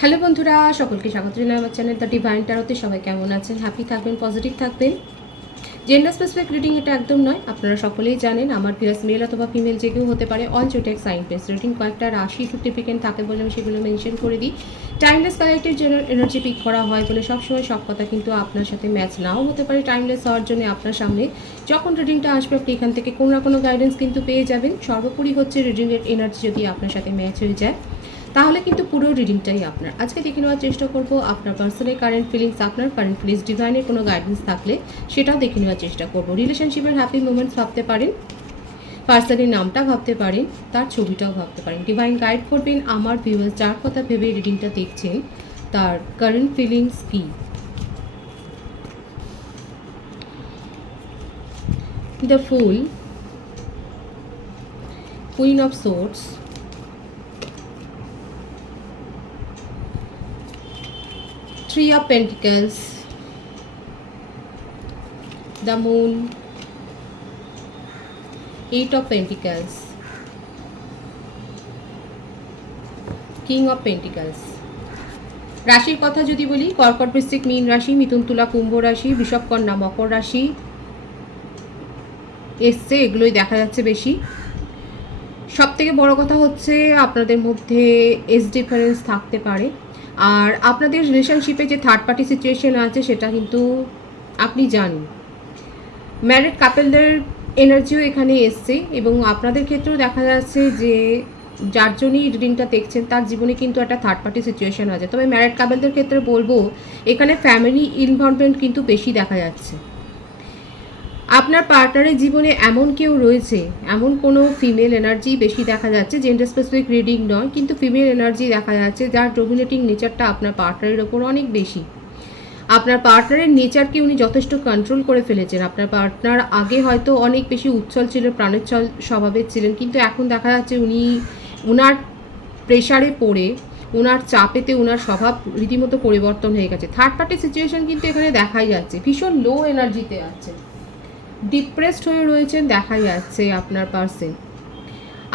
Hello বন্ধুরা, সকলকে স্বাগত জানাই আমার চ্যানেল দ্য ডিভাইন ট্যারোতে। সবাই কেমন আছেন? হ্যাপি থাকবেন, পজিটিভ থাকবেন। জেন্ডার স্পেসিফিক রিডিং এটা একদম নয়, আপনারা সকলেই জানেন। আমার ভিউয়ার্স মেল অথবা ফিমেল যে কেউ হতে পারে। অল জোটেক সাইন বেস রিডিং কয়েকটা রাশি সিগনিফিকেন্ট থাকে বলে আমি সেগুলো মেনশন করে দিই। টাইমলেস কালেক্টিভ এনার্জি পিক করা হয় বলে সবসময় সব কথা কিন্তু আপনার সাথে ম্যাচ নাও হতে পারে। টাইমলেস হওয়ার জন্য আপনার সামনে যখন রিডিংটা আসবে আপনি এখান থেকে কোনো না কোনো গাইডেন্স কিন্তু পেয়ে যাবেন। সর্বোপরি হচ্ছে রিডিংয়ের এনার্জি যদি আপনার সাথে ম্যাচ হয়ে যায় তাহলে কিন্তু পুরো রিডিংটাই আপনার। আজকে দেখে নেওয়ার চেষ্টা করব আপনার পার্সোনাল কারেন্ট ফিলিংস, আপনার কারেন্ট ফিলিংস ডিভাইনের কোনো গাইডেন্স থাকলে সেটাও দেখে নেওয়ার চেষ্টা করব। রিলেশনশিপের হ্যাপি মোমেন্টস ভাবতে পারেন, পার্সনের নামটা ভাবতে পারেন, তার ছবিটাও ভাবতে পারেন। ডিভাইন গাইড করবেন আমার ভিউয়ার্স যার কথা ভেবে রিডিংটা দেখছেন তার কারেন্ট ফিলিংস কী। The fool, queen of swords, Three of Pentacles, the Moon, Eight of Pentacles, King of Pentacles। রাশির কথা যদি বলি, কর্কট বৃশ্চিক মীন রাশি, মিথুন তুলা কুম্ভ রাশি, বৃষভ কন্যা মকর রাশি এসছে, এগুলোই দেখা যাচ্ছে বেশি। সব থেকে বড় কথা হচ্ছে আপনাদের মধ্যে এজ ডিফারেন্স থাকতে পারে, আর আপনাদের রিলেশনশিপে যে থার্ড পার্টি সিচুয়েশন আছে সেটা কিন্তু আপনি জানেন। ম্যারিড কাপেলদের এনার্জিও এখানে এসছে এবং আপনাদের ক্ষেত্রেও দেখা যাচ্ছে যে যার জন্যই রিডিংটা দেখছেন তার জীবনে কিন্তু একটা থার্ড পার্টি সিচুয়েশন আছে। তবে ম্যারিড কাপেলদের ক্ষেত্রে বলবো এখানে ফ্যামিলি ইনভলভমেন্ট কিন্তু বেশি দেখা যাচ্ছে। আপনার পার্টনারের জীবনে এমন কেউ রয়েছে, এমন কোনো ফিমেল এনার্জি বেশি দেখা যাচ্ছে। জেন্ডার স্পেসিফিক রিডিং নয়, কিন্তু ফিমেল এনার্জি দেখা যাচ্ছে যার ডমিনেটিং নেচারটা আপনার পার্টনারের ওপর অনেক বেশি। আপনার পার্টনারের নেচারকে উনি যথেষ্ট কন্ট্রোল করে ফেলেছেন। আপনার পার্টনার আগে হয়তো অনেক বেশি উচ্ছল ছিলেন, প্রাণোচ্ছল স্বভাবের ছিলেন, কিন্তু এখন দেখা যাচ্ছে উনি ওনার প্রেশারে পড়ে, ওনার চাপেতে ওনার স্বভাব রীতিমতো পরিবর্তন হয়ে গেছে। থার্ড পার্টি সিচুয়েশন কিন্তু এখানে দেখাই যাচ্ছে, ভীষণ লো এনার্জিতে আছে, ডিপ্রেসড হয়ে রয়েছেন দেখা যাচ্ছে আপনার পার্সন।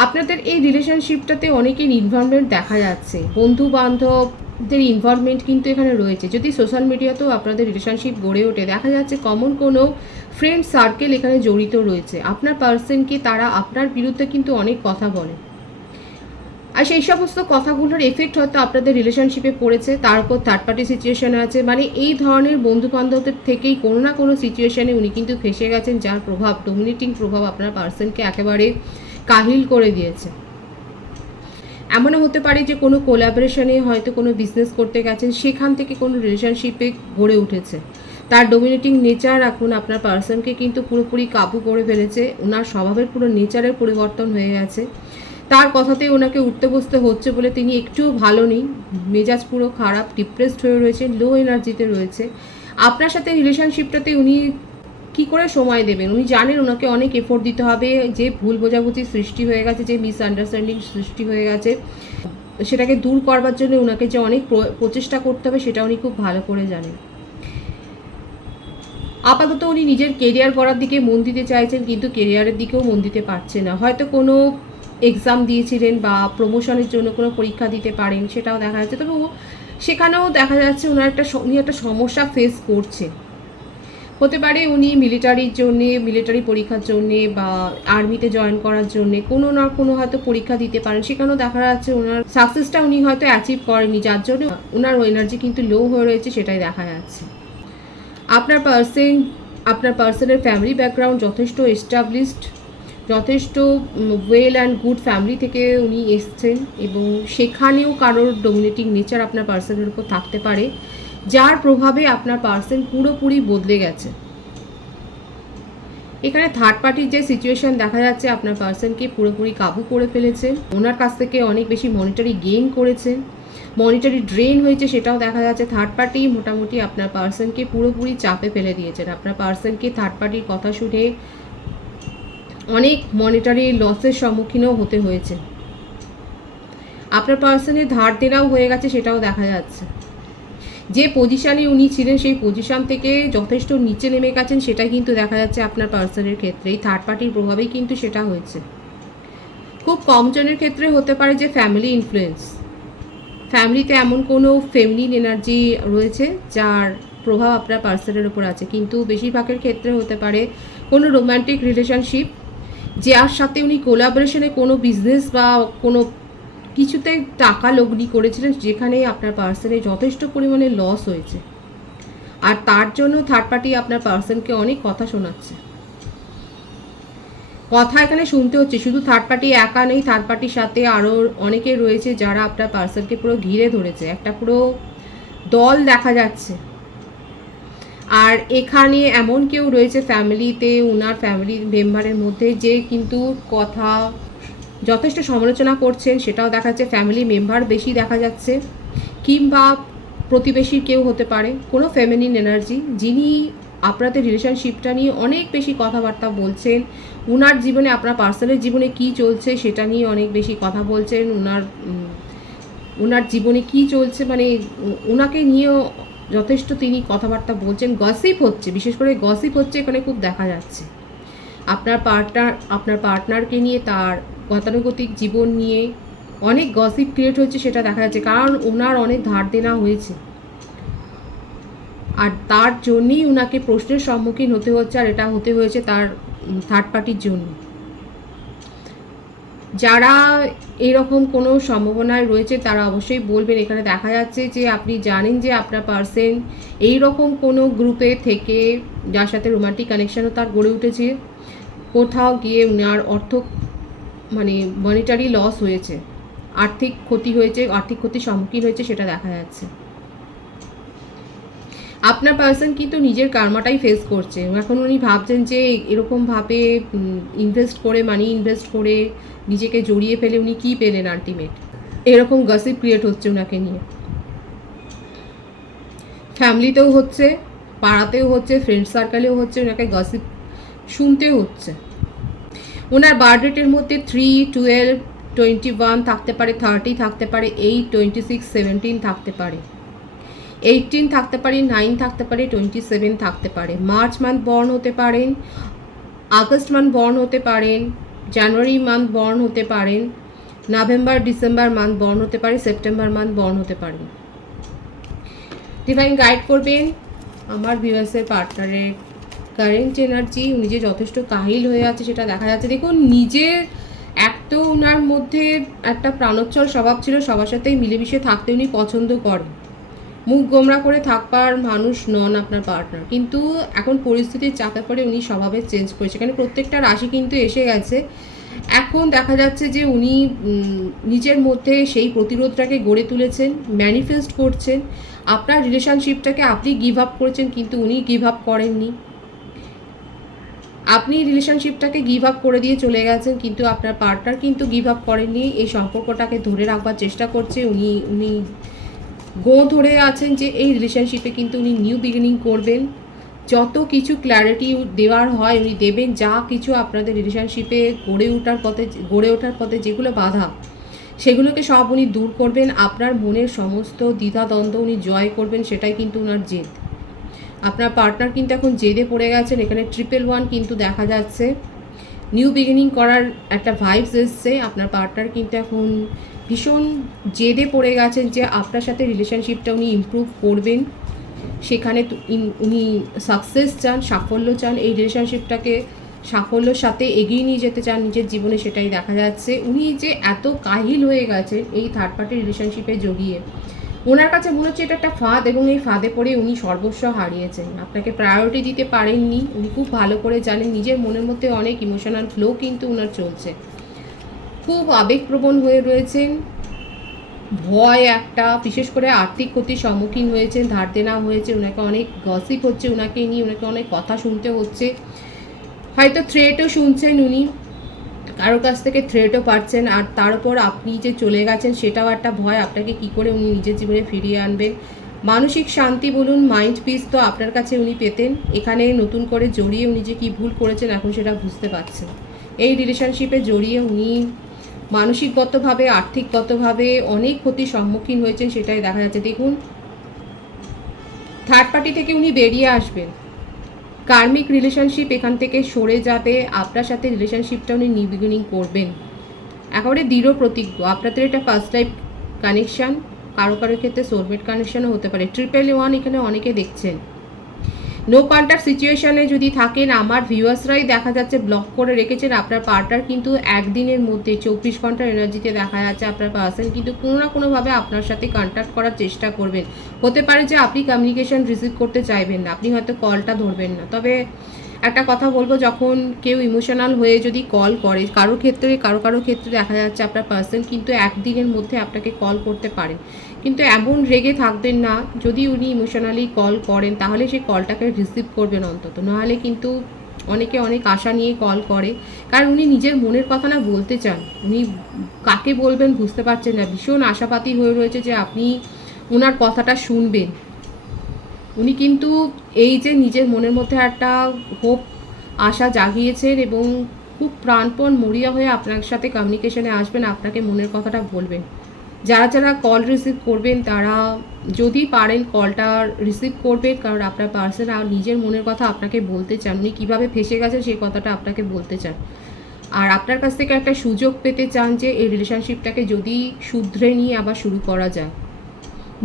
আপনাদের এই রিলেশনশিপটাতে অনেকের ইনভলভমেন্ট দেখা যাচ্ছে, বন্ধু বান্ধবদের ইনভলভমেন্ট কিন্তু এখানে রয়েছে। যদি সোশ্যাল মিডিয়াতেও আপনাদের রিলেশনশিপ গড়ে ওঠে দেখা যাচ্ছে কমন কোনো ফ্রেন্ড সার্কেল এখানে জড়িত রয়েছে। আপনার পার্সনকে তারা আপনার বিরুদ্ধে কিন্তু অনেক কথা বলে, আর সেই সমস্ত কথাগুলোর এফেক্ট হয়তো আপনাদের রিলেশনশিপে পড়েছে, তার উপর থার্ড পার্টি সিচুয়েশন আছে। মানে এই ধরনের বন্ধু বান্ধবদের থেকেই কোনো না কোনো সিচুয়েশনে উনি কিন্তু ফেসে গেছেন, যার প্রভাব, ডমিনেটিং প্রভাব আপনার পার্সনকে একেবারে কাহিল করে দিয়েছে। এমনও হতে পারে যে কোনো কোলাবোরেশনে হয়তো কোনো বিজনেস করতে গেছেন, সেখান থেকে কোনো রিলেশনশিপে গড়ে উঠেছে। তার ডমিনেটিং নেচার এখন আপনার পার্সনকে কিন্তু পুরোপুরি কাবু করে ফেলেছে। ওনার স্বভাবের পুরো নেচারের পরিবর্তন হয়ে গেছে। তার কথাতে ওনাকে উঠতে বসতে হচ্ছে বলে তিনি একটুও ভালো নেই, মেজাজ পুরো খারাপ, ডিপ্রেসড হয়ে রয়েছে, লো এনার্জিতে রয়েছে। আপনার সাথে রিলেশনশিপটাতে উনি কী করে সময় দেবেন? উনি জানেন ওনাকে অনেক এফোর্ট দিতে হবে, যে ভুল বোঝাবুঝি সৃষ্টি হয়ে গেছে, যে মিসআন্ডারস্ট্যান্ডিং সৃষ্টি হয়ে গেছে, সেটাকে দূর করবার জন্য ওনাকে যে অনেক প্রচেষ্টা করতে হবে সেটা উনি খুব ভালো করে জানেন। আপাতত উনি নিজের কেরিয়ার গড়ার দিকে মন দিতে চাইছেন, কিন্তু কেরিয়ারের দিকেও মন দিতে পারছে না। হয়তো কোনো এক্সাম দিয়েছিলেন বা প্রমোশনের জন্য কোনো পরীক্ষা দিতে পারেন, সেটাও দেখা যাচ্ছে। তবে সেখানেও দেখা যাচ্ছে উনি একটা সমস্যা ফেস করছে। হতে পারে উনি মিলিটারির জন্যে, মিলিটারি পরীক্ষার জন্যে বা আর্মিতে জয়েন করার জন্যে কোনো না কোনো হয়তো পরীক্ষা দিতে পারেন, সেখানেও দেখা যাচ্ছে ওনার সাকসেসটা উনি হয়তো অ্যাচিভ করেনি, যার জন্য ওনার এনার্জি কিন্তু লো হয়ে রয়েছে, সেটাই দেখা যাচ্ছে। আপনার পার্সনের ফ্যামিলি ব্যাকগ্রাউন্ড যথেষ্ট এস্টাবলিশড, যথেষ্ট ওয়েল অ্যান্ড গুড ফ্যামিলি থেকে উনি এসছেন, এবং সেখানেও কারোর ডমিনেটিং নেচার আপনার পার্সনের উপর থাকতে পারে, যার প্রভাবে আপনার পার্সন পুরোপুরি বদলে গেছে। এখানে থার্ড পার্টির যে সিচুয়েশন দেখা যাচ্ছে আপনার পার্সনকে পুরোপুরি কাবু করে ফেলেছে, ওনার কাছ থেকে অনেক বেশি মনিটারি গেইন করেছেন, মনিটারি ড্রেন হয়েছে, সেটাও দেখা যাচ্ছে। থার্ড পার্টি মোটামুটি আপনার পার্সনকে পুরোপুরি চাপে ফেলে দিয়েছেন। আপনার পার্সনকে থার্ড পার্টির কথা শুনে অনেক মনিটারি লসের সম্মুখীনও হতে হয়েছে। আপনার পার্সনের ধার দেনাও হয়ে গেছে, সেটাও দেখা যাচ্ছে। যে পজিশানে উনি ছিলেন সেই পজিশান থেকে যথেষ্ট নিচে নেমে গেছেন, সেটাই কিন্তু দেখা যাচ্ছে আপনার পার্সনের ক্ষেত্রে। এই থার্ড পার্টির প্রভাবেই কিন্তু সেটা হয়েছে। খুব কম জনের ক্ষেত্রে হতে পারে যে ফ্যামিলি ইনফ্লুয়েন্স, ফ্যামিলিতে এমন কোনো ফেমিনিন এনার্জি রয়েছে যার প্রভাব আপনার পার্সনের উপর আছে, কিন্তু বেশিরভাগের ক্ষেত্রে হতে পারে কোনো রোম্যান্টিক রিলেশনশিপ যার সাথে উনি কোলাবোরেশনে কোনো বিজনেস বা কোনো কিছুতে টাকা লগ্নি করেছিলেন, যেখানে আপনার পার্সনের যথেষ্ট পরিমাণে লস হয়েছে, আর তার জন্য থার্ড পার্টি আপনার পার্সনকে অনেক কথা শোনাচ্ছে। কথা এখানে শুনতে হচ্ছে, শুধু থার্ড পার্টি একা নেই, থার্ড পার্টির সাথে আরও অনেকে রয়েছে যারা আপনার পার্সনকে পুরো ঘিরে ধরেছে, একটা পুরো দল দেখা যাচ্ছে। আর এখানে এমন কেউ রয়েছে ফ্যামিলিতে, ওনার ফ্যামিলি মেম্বারের মধ্যে যে কিন্তু কথা যথেষ্ট সমালোচনা করছেন, সেটাও দেখা যাচ্ছে। ফ্যামিলি মেম্বার বেশি দেখা যাচ্ছে, কিংবা প্রতিবেশীর কেউ হতে পারে, কোনো ফেমিনিন এনার্জি যিনি আপনাদের রিলেশনশিপটা নিয়ে অনেক বেশি কথাবার্তা বলছেন। ওনার জীবনে, আপনার পার্সোনাল জীবনে কি চলছে সেটা নিয়ে অনেক বেশি কথা বলছেন। ওনার জীবনে কি চলছে মানে ওনাকে নিয়েও যথেষ্ট তিনি কথাবার্তা বলছেন। গসিপ হচ্ছে, বিশেষ করে গসিপ হচ্ছে এখানে খুব দেখা যাচ্ছে। আপনার পার্টনারকে নিয়ে, তার গতানুগতিক জীবন নিয়ে অনেক গসিপ ক্রিয়েট হচ্ছে, সেটা দেখা যাচ্ছে। কারণ ওনার অনেক ধার দেনা হয়েছে, আর তার জন্যই ওনাকে প্রশ্নের সম্মুখীন হতে হচ্ছে, আর এটা হতে হয়েছে তার থার্ড পার্টির জন্য। যারা এরকম কোনো সম্ভাবনায় রয়েছে তারা অবশ্যই বলবেন। এখানে দেখা যাচ্ছে যে আপনি জানেন যে আপনার পার্সন এইরকম কোনো গ্রুপে থেকে, যার সাথে রোমান্টিক কানেকশানও তার গড়ে উঠেছে, কোথাও গিয়ে ওনার মানে মনিটারি লস হয়েছে, আর্থিক ক্ষতি হয়েছে, আর্থিক ক্ষতির সম্মুখীন হয়েছে, সেটা দেখা যাচ্ছে। আপনার পার্সন কিন্তু নিজের কার্মাটাই ফেস করছে। এখন উনি ভাবছেন যে এরকমভাবে ইনভেস্ট করে, মানি ইনভেস্ট করে নিজেকে জড়িয়ে ফেলে উনি কী পেলেন আলটিমেট, এরকম গসিপ ক্রিয়েট হচ্ছে ওনাকে নিয়ে। ফ্যামিলিতেও হচ্ছে, পাড়াতেও হচ্ছে, ফ্রেন্ড সার্কেলেও হচ্ছে, ওনাকে গসিপ শুনতে হচ্ছে। ওনার বার্থ ডেটের মধ্যে 3, 12, 21 থাকতে পারে, 30 থাকতে পারে, 8, 26, 17 থাকতে পারে, 18 থাকতে পারে, 9 থাকতে পারে, 27 থাকতে পারে। মার্চ মান্থ বর্ন হতে পারেন, আগস্ট মান্থ বর্ন হতে পারেন, জানুয়ারি মান্থ বর্ন হতে পারেন, নভেম্বর ডিসেম্বর মান্থ বর্ন হতে পারে, সেপ্টেম্বর মান্থ বর্ন হতে পারেন। ডিভাইন গাইড করবেন আমার ভিউয়ার্সের পার্টনারের কারেন্ট এনার্জি। উনি যে যথেষ্ট কাহিল হয়ে আছে সেটা দেখা যাচ্ছে। দেখুন, নিজের এক তো ওনার মধ্যে একটা প্রাণোচ্ছল স্বভাব ছিল, সবার সাথেই মিলেমিশে থাকতে উনি পছন্দ করেন, মুখ গোমরা করে থাকবার মানুষ নন আপনার পার্টনার। কিন্তু এখন পরিস্থিতির চাপে পড়ে উনি স্বভাবে চেঞ্জ করেছে। এখানে প্রত্যেকটা রাশি কিন্তু এসে গেছে। এখন দেখা যাচ্ছে যে উনি নিজের মধ্যে সেই প্রতিরোধটাকে গড়ে তুলেছেন, ম্যানিফেস্ট করছেন। আপনার রিলেশনশিপটাকে আপনি গিভ আপ করেছেন, কিন্তু উনি গিভ আপ করেননি। আপনি রিলেশনশিপটাকে গিভ আপ করে দিয়ে চলে গেছেন, কিন্তু আপনার পার্টনার কিন্তু গিভ আপ করেননি। এই সম্পর্কটাকে ধরে রাখবার চেষ্টা করছে। উনি ধরে আছেন যে এই রিলেশনশিপে কিন্তু উনি নিউ বিগিনিং করবেন। যত কিছু ক্ল্যারিটি দেওয়ার হয় উনি দেবেন। যা কিছু আপনাদের রিলেশনশিপে গড়ে ওঠার পথে যেগুলো বাধা, সেগুলোকে সব উনি দূর করবেন। আপনার মনের সমস্ত দ্বিধাদ্বন্দ্ব উনি জয় করবেন, সেটাই কিন্তু ওনার জেদ। আপনার পার্টনার কিন্তু এখন জেদে পড়ে গেছেন। এখানে 111 কিন্তু দেখা যাচ্ছে। নিউ বিগিনিং করার একটা ভাইবস এসছে। আপনার পার্টনার কিন্তু এখন ভীষণ জেদে পড়ে গেছেন যে আপনার সাথে রিলেশনশিপটা উনি ইমপ্রুভ করবেন, সেখানে উনি সাকসেস চান, সাফল্য চান, এই রিলেশনশিপটাকে সাফল্যর সাথে এগিয়ে নিয়ে যেতে চান নিজের জীবনে, সেটাই দেখা যাচ্ছে। উনি যে এত কাহিল হয়ে গেছে এই থার্ড পার্টি রিলেশনশিপে জড়িয়ে, ওনার কাছে মনে হচ্ছে এটা একটা ফাঁদ, এবং এই ফাঁদে পড়ে উনি সর্বস্ব হারিয়েছেন। আপনাকে প্রায়োরিটি দিতে পারেননি। উনি খুব ভালো করে জানেন নিজের মনের মধ্যে অনেক ইমোশনাল ফ্লো কিন্তু ওনার চলছে। খুব আবেগপ্রবণ হয়ে রয়েছেন। ভয় একটা, বিশেষ করে আর্থিক ক্ষতির সম্মুখীন হয়েছেন, ধার দেনা হয়েছে, ওনাকে অনেক গসিপ হচ্ছে ওনাকে নিয়ে, ওনাকে অনেক কথা শুনতে হচ্ছে। হয়তো থ্রেটও শুনছেন উনি, কারোর কাছ থেকে থ্রেটও পাচ্ছেন। আর তার উপর আপনি যে চলে গেছেন সেটাও একটা ভয়, আপনাকে কি করে উনি নিজের জীবনে ফিরিয়ে আনবেন। মানসিক শান্তি বলুন, মাইন্ড পিস তো আপনার কাছে উনি পেতেন। এখানে নতুন করে জড়িয়ে উনি যে কী ভুল করেছেন এখন সেটা বুঝতে পারছেন। এই রিলেশনশিপে জড়িয়ে উনি মানসিকগতভাবে, আর্থিকগতভাবে অনেক ক্ষতির সম্মুখীন হয়েছেন, সেটাই দেখা যাচ্ছে। দেখুন, থার্ড পার্টি থেকে উনি বেরিয়ে আসবেন। কার্মিক রিলেশনশিপ এখান থেকে সরে যাবে। আপনার সাথে রিলেশনশিপটা উনি নিউ বিগিনিং করবেন। একেবারে দৃঢ় প্রতিজ্ঞ। আপনাদের এটা ফার্স্ট লাইফ কানেকশান, কারো কারো ক্ষেত্রে সোলমেট কানেকশনও হতে পারে। 111 এখানে অনেকে দেখছেন। নো কন্ট্যাক্ট সিচুয়েশানে যদি থাকেন, আমার ভিউয়ার্সরাই দেখা যাচ্ছে ব্লক করে রেখেছেন। আপনার পার্টনার কিন্তু একদিনের মধ্যে 24 ঘন্টার এনার্জিতে দেখা যাচ্ছে আপনার পার্সন কিন্তু কোনো না কোনোভাবে আপনার সাথে কন্ট্যাক্ট করার চেষ্টা করবেন। হতে পারে যে আপনি কমিউনিকেশন রিসিভ করতে চাইবেন না, আপনি হয়তো কলটা ধরবেন না। তবে একটা কথা বলবো, যখন কেউ ইমোশনাল হয়ে যদি কল করে, কারো ক্ষেত্রে দেখা যাচ্ছে আপনার পার্সন কিন্তু একদিনের মধ্যে আপনাকে কল করতে পারেন। কিন্তু এমন রেগে থাকবেন না, যদি উনি ইমোশনালি কল করেন তাহলে সেই কলটাকে রিসিভ করবেন অন্তত, নাহলে কিন্তু অনেকে অনেক আশা নিয়ে কল করে, কারণ উনি নিজের মনের কথা না বলতে চান, উনি কাকে বলবেন বুঝতে পারছেন না, ভীষণ আশাবাদী হয়ে রয়েছে যে আপনি ওনার কথাটা শুনবেন। উনি কিন্তু এই যে নিজের মনের মধ্যে একটা হোপ, আশা জাগিয়েছেন এবং খুব প্রাণপণ মরিয়া হয়ে আপনার সাথে কমিউনিকেশনে আসবেন, আপনাকে মনের কথাটা বলবেন। যারা যারা কল রিসিভ করবেন তারা যদি পারেন কলটা রিসিভ করবেন, কারণ আপনার পার্সন আর নিজের মনের কথা আপনাকে বলতে চান, উনি কীভাবে ফেসে গেছেন সেই কথাটা আপনাকে বলতে চান। আর আপনার কাছ থেকে একটা সুযোগ পেতে চান যে এই রিলেশনশিপটাকে যদি শুধরে নিয়ে আবার শুরু করা যায়।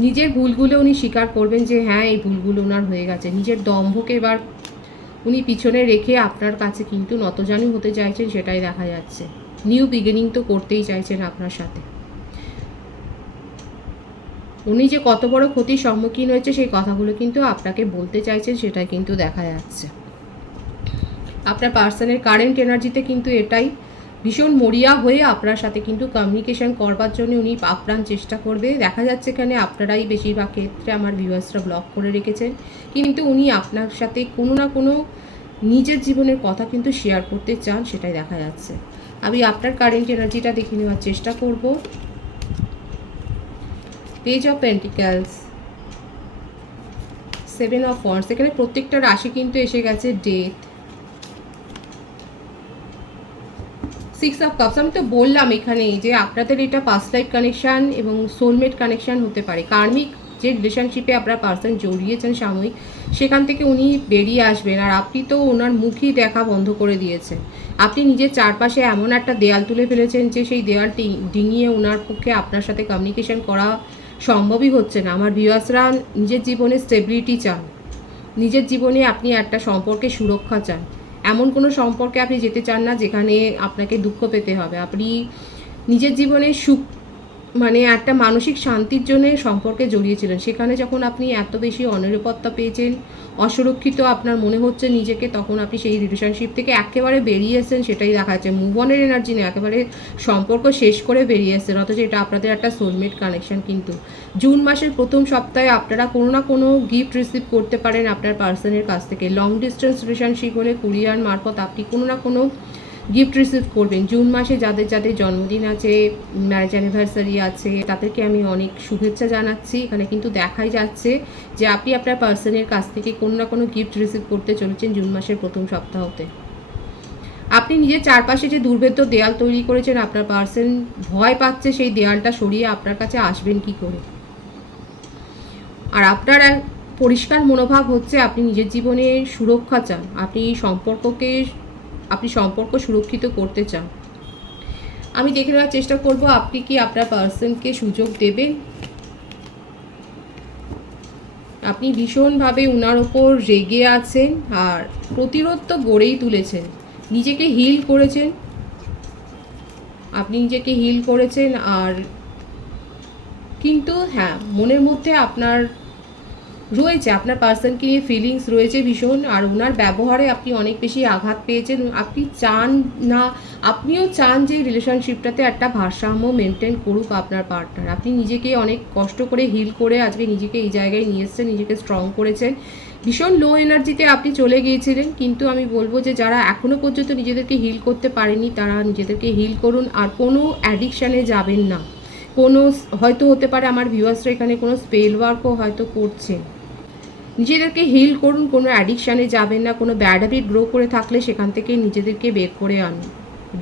নিজের ভুলগুলো উনি স্বীকার করবেন যে হ্যাঁ এই ভুলগুলো ওনার হয়ে গেছে, নিজের দম্ভকে এবার উনি পিছনে রেখে আপনার কাছে কিন্তু নতজানু হতে চাইছেন, সেটাই দেখা যাচ্ছে। নিউ বিগিনিং তো করতেই চাইছেন আপনার সাথে। উনি যে কত বড় ক্ষতির সম্মুখীন হয়েছে সেই কথাগুলো কিন্তু আপনাকে বলতে চাইছেন, সেটাই কিন্তু দেখা যাচ্ছে। আপনার পার্সনের কারেন্ট এনার্জিতে কিন্তু এটাই, ভীষণ মরিয়া হয়ে আপনার সাথে কিন্তু কমিউনিকেশন করবার জন্য উনি আপ্রাণ চেষ্টা করবে। দেখা যাচ্ছে এখানে আপনারাই বেশিরভাগ ক্ষেত্রে আমার ভিউয়ার্সরা ব্লক করে রেখেছেন, কিন্তু উনি আপনার সাথে কোনো না কোনো নিজের জীবনের কথা কিন্তু শেয়ার করতে চান, সেটাই দেখা যাচ্ছে। আমি আপনার কারেন্ট এনার্জিটা দেখে নেওয়ার চেষ্টা করব। পেজ অফ পেন্টিক্যালস, 7 অফ ওয়ান্ডস, এখানে প্রত্যেকটা রাশি কিন্তু এসে গেছে। Death, 6 of cups. আমি তো বললাম এখানে যে আপনাদের এটা পাস্ট লাইফ কানেকশান এবং সোলমেট কানেকশান হতে পারে। কার্মিক যে রিলেশনশিপে আপনার পার্সন জড়িয়েছেন সাময়িক, সেখান থেকে উনি বেরিয়ে আসবেন, আর আপনি তো ওনার মুখই দেখা বন্ধ করে দিয়েছেন। আপনি নিজের চারপাশে এমন একটা দেয়াল তুলে ফেলেছেন যে সেই দেয়াল ডিঙিয়ে ওনার পক্ষে আপনার সাথে কমিউনিকেশন করা সম্ভবই হচ্ছে না। আমার ভিউয়ার্সরা নিজের জীবনে স্টেবিলিটি চান, নিজের জীবনে আপনি একটা সম্পর্কে সুরক্ষা চান, এমন কোনো সম্পর্কে আপনি যেতে চান না যেখানে আপনাকে দুঃখ পেতে হবে। আপনি নিজের জীবনে সুখ মানে একটা মানসিক শান্তির জন্য সম্পর্কে জড়িয়েছিলেন, সেখানে যখন আপনি এত বেশি অনিরাপত্তা পেয়েছেন, অসুরক্ষিত আপনার মনে হচ্ছে নিজেকে, তখন আপনি সেই রিলেশনশিপ থেকে একেবারে বেরিয়ে এসেছেন, সেটাই দেখা যাচ্ছে। মুভ অনের এনার্জি না, একেবারে সম্পর্ক শেষ করে বেরিয়ে এসেছেন, অথচ এটা আপনাদের একটা সোলমেট কানেকশন। কিন্তু জুন মাসের প্রথম সপ্তাহে আপনারা কোনো না কোনো গিফট রিসিভ করতে পারেন আপনার পার্সনের কাছ থেকে। লং ডিস্টেন্স রিলেশনশিপ হলে কুরিয়ার মারফত আপনি কোনো না কোনো গিফট রিসিভ করবেন। জুন মাসে যাদের যাদের জন্মদিন আছে, ম্যারেজ অ্যানিভার্সারি আছে, তাদেরকে আমি অনেক শুভেচ্ছা জানাচ্ছি। এখানে কিন্তু দেখাই যাচ্ছে যে আপনি আপনার পার্সনের কাছ থেকে কোনো না কোনো গিফট রিসিভ করতে চলেছেন জুন মাসের প্রথম সপ্তাহতে। আপনি নিজের চারপাশে যে দুর্ভেদ্য দেয়াল তৈরি করেছেন, আপনার পার্সন ভয় পাচ্ছে সেই দেয়ালটা সরিয়ে আপনার কাছে আসবেন কি করে। আর আপনার এক পরিষ্কার মনোভাব হচ্ছে আপনি নিজের জীবনে সুরক্ষা চান, আপনি সম্পর্ক সুরক্ষিত করতে চান। আমি দেখে নেওয়ার চেষ্টা করব আপনি কি আপনার পার্সনকে সুযোগ দেবেন। আপনি ভীষণভাবে ওনার ওপর রেগে আছেন, আর প্রতিরোধ তো গড়েই তুলেছেন, নিজেকে হিল করেছেন, আপনি নিজেকে হিল করেছেন। আর কিন্তু হ্যাঁ, মনের মধ্যে আপনার রয়েছে, আপনার পার্সনকে নিয়ে ফিলিংস রয়েছে ভীষণ, আর ওনার ব্যবহারে আপনি অনেক বেশি আঘাত পেয়েছেন। আপনি চান না, আপনিও চান যে রিলেশনশিপটাতে একটা ভারসাম্য মেনটেন করুক আপনার পার্টনার। আপনি নিজেকে অনেক কষ্ট করে হিল করে আজকে নিজেকে এই জায়গায় নিয়ে এসেছেন, নিজেকে স্ট্রং করেছেন। ভীষণ লো এনার্জিতে আপনি চলে গিয়েছিলেন, কিন্তু আমি বলবো যে যারা এখনও পর্যন্ত নিজেদেরকে হিল করতে পারেনি তারা নিজেদেরকে হিল করুন, আর কোনো অ্যাডিকশানে যাবেন না। কোনো হয়তো হতে পারে আমার ভিউয়ার্সরা এখানে কোনো স্পেল ওয়ার্কও হয়তো করছে, নিজেদেরকে হিল করুন, কোনো অ্যাডিকশানে যাবেন না। কোনো ব্যাড হ্যাবিট গ্রো করে থাকলে সেখান থেকে নিজেদেরকে বের করে আনুন।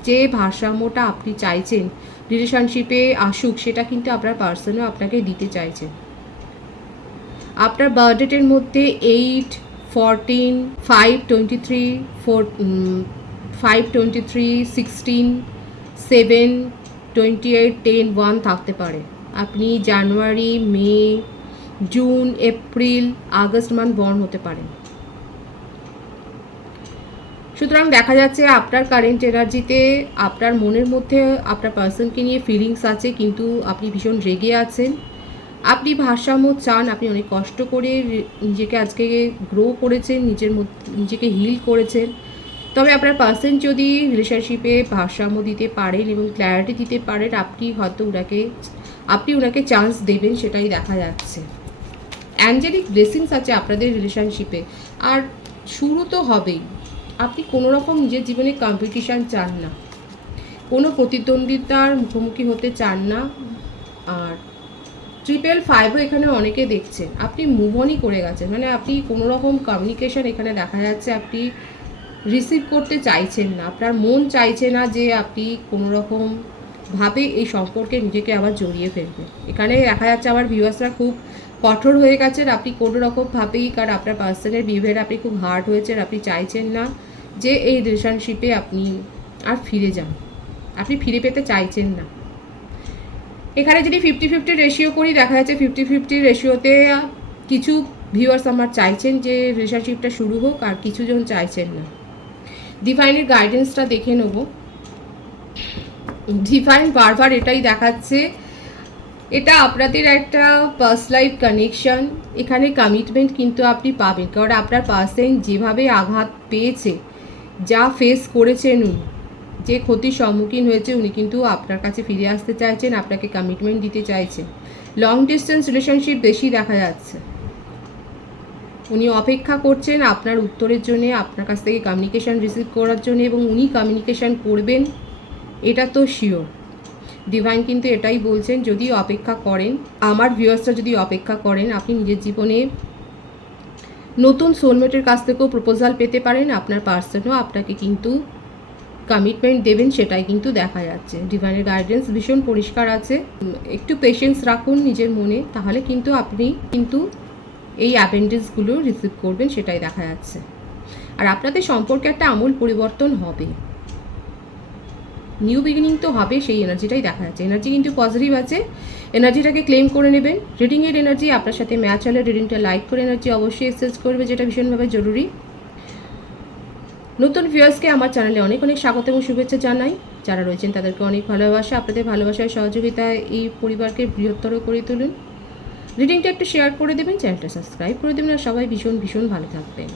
যে ভারসাম্যটা আপনি চাইছেন রিলেশনশিপে আসুক, সেটা কিন্তু আপনার পার্সনও আপনাকে দিতে চাইছেন। আপনার বার্থডেটের মধ্যে 8, 14, 523, 523, 16, 7, 28, 10, 1 থাকতে পারে। আপনি January, May, June, April, August month born হতে পারেন। সুতরাং দেখা যাচ্ছে আপনার কারেন্ট এনার্জিতে আপনার মনের মধ্যে আপনার পার্সনকে নিয়ে ফিলিংস আছে, কিন্তু আপনি ভীষণ রেগে আছেন। আপনি ভারসাম্য চান, আপনি অনেক কষ্ট করে নিজেকে আজকে গ্রো করেছেন, নিজেকে হিল করেছেন। তবে আপনার পার্সন যদি রিলেশনশিপে ভারসাম্য দিতে পারেন এবং ক্ল্যারিটি দিতে পারেন, আপনি ওনাকে চান্স দেবেন, সেটাই দেখা যাচ্ছে। অ্যাঞ্জেলিক ব্লেসিংস আছে আপনাদের রিলেশনশিপে, আর শুরু তো হবেই। আপনি কোনো রকম নিজের জীবনে কম্পিটিশান চান না, কোনো প্রতিদ্বন্দ্বিতার মুখোমুখি হতে চান না। আর 555 এখানে অনেকে দেখছেন আপনি মুভ অনই করে গেছেন, মানে আপনি কোনো রকম কমিউনিকেশন এখানে দেখা যাচ্ছে আপনি রিসিভ করতে চাইছেন না। আপনার মন চাইছে না যে আপনি কোনো রকমভাবে এই সম্পর্কে নিজেকে আবার জড়িয়ে ফেলবেন। এখানে দেখা যাচ্ছে আমার ভিউয়ার্সরা খুব কঠোর হয়ে গেছেন, আপনি কোনো রকমভাবেই, কারণ আপনার পার্সনের বিহেভিয়ার আপনি খুব হার্ড হয়েছেন, আপনি চাইছেন না যে এই রিলেশনশিপে আপনি আর ফিরে যান, আপনি ফিরে পেতে চাইছেন না। এখানে যদি 50-50 রেশিও করি, দেখা যাচ্ছে 50-50 রেশিওতে কিছু ভিউয়ার্স আমার চাইছেন যে রিলেশনশিপটা শুরু হোক, আর কিছু জন চাইছেন না। ডিভাইনের গাইডেন্সটা দেখে নেব। ডিভাইন বারবার এটাই দেখাচ্ছে, এটা আপনাদের একটা পার্সোনাল লাইফ কানেকশন, এখানে কমিটমেন্ট কিন্তু আপনি পাবেন, কারণ আপনার পার্সন যেভাবে আঘাত পেয়েছে, যা ফেস করেছেন উনি, যে ক্ষতির সম্মুখীন হয়েছে, উনি কিন্তু আপনার কাছে ফিরে আসতে চাইছেন, আপনাকে কমিটমেন্ট দিতে চাইছেন। লং ডিস্টেন্স রিলেশনশিপ বেশি দেখা যাচ্ছে, উনি অপেক্ষা করছেন আপনার উত্তরের জন্যে, আপনার কাছ থেকে কমিউনিকেশান রিসিভ করার জন্য, এবং উনি কমিউনিকেশান করবেন, এটা তো শিওর। ডিভাইন কিন্তু এটাই বলছেন, যদি অপেক্ষা করেন, আমার ভিউয়ার্সরা যদি অপেক্ষা করেন, আপনি নিজের জীবনে নতুন সোলমেটের কাছ থেকেও প্রপোজাল পেতে পারেন, আপনার পার্সনও আপনাকে কিন্তু কমিটমেন্ট দেবেন, সেটাই কিন্তু দেখা যাচ্ছে। ডিভাইনের গাইডেন্স ভীষণ পরিষ্কার আছে, একটু পেশেন্স রাখুন নিজের মনে, তাহলে কিন্তু আপনি এই অ্যাপেন্ডেন্সগুলো রিসিভ করবেন, সেটাই দেখা যাচ্ছে। আর আপনাদের সম্পর্কে একটা আমূল পরিবর্তন হবে, নিউ বিগিনিং তো হবে, সেই এনার্জিটাই দেখা যাচ্ছে। এনার্জি কিন্তু পজিটিভ আছে, এনার্জিটাকে ক্লেম করে নেবেন। রিডিংয়ের এনার্জি আপনার সাথে ম্যাচ হলে রিডিংটা লাইক করে এনার্জি অবশ্যই এক্সচেঞ্জ করবে, যেটা ভীষণভাবে জরুরি। নতুন ভিউয়ার্সকে আমার চ্যানেলে অনেক অনেক স্বাগত এবং শুভেচ্ছা জানাই। যারা রয়েছেন তাদেরকে অনেক ভালোবাসা, আপনাদের ভালোবাসায় সহযোগিতায় এই পরিবারকে বৃহত্তর করে তুলুন। রিডিংটা একটু শেয়ার করে দেবেন, চ্যানেলটা সাবস্ক্রাইব করে দেবেন, আর সবাই ভীষণ ভীষণ ভালো থাকবেন।